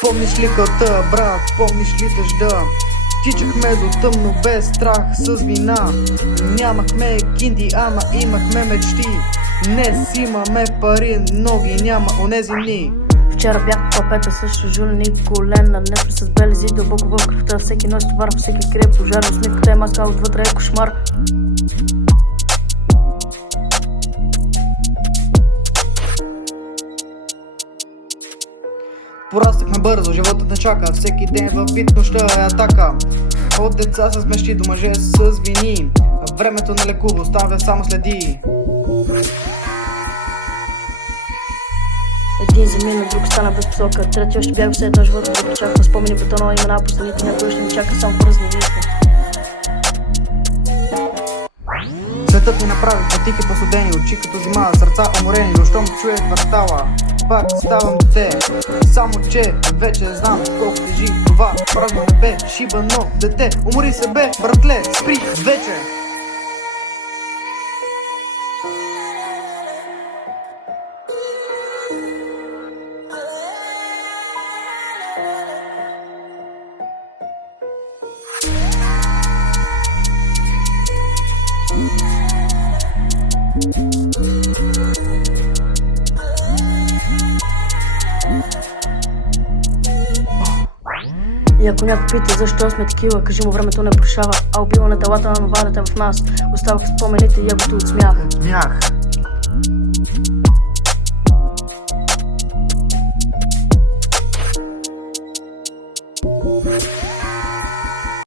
Помниш ли кълта, брат, помниш ли дъжда? Тичахме до тъмно без страх с вина. Нямахме кинти, ама имахме мечти. Днес имаме пари, но ги няма онези дни. Вчера бях по папета с жулени колена. Днес сме с белези дълбоко в кръвта. Всеки носи товар, всеки крие пожар. Усмивката е маска, отвътре е кошмар. Пораснахме бързо, животът не чака. Всеки ден в бит нощта е атака. От деца с мечти до мъже с вини. Времето не лекува, оставя само следи. Един замина, друг стана без посока. Трети още бях все едно, живота друг очаква. Спомени бетонова имена по стените, някой ще ни чака само пръзни лихви. Светът ми направи пътики посудени, очи като зима, сърца уморени, но щом чуя квартала, пак ставам дете. Само че вече знам колко тежи това празно небе. Шибано дете, умори се бе, братле, спри вече. И ако някой пита защо сме такива, кажи му времето не прошава. А убива на телата на това дете в нас. Оставах спомените и ягото от смях. Смях.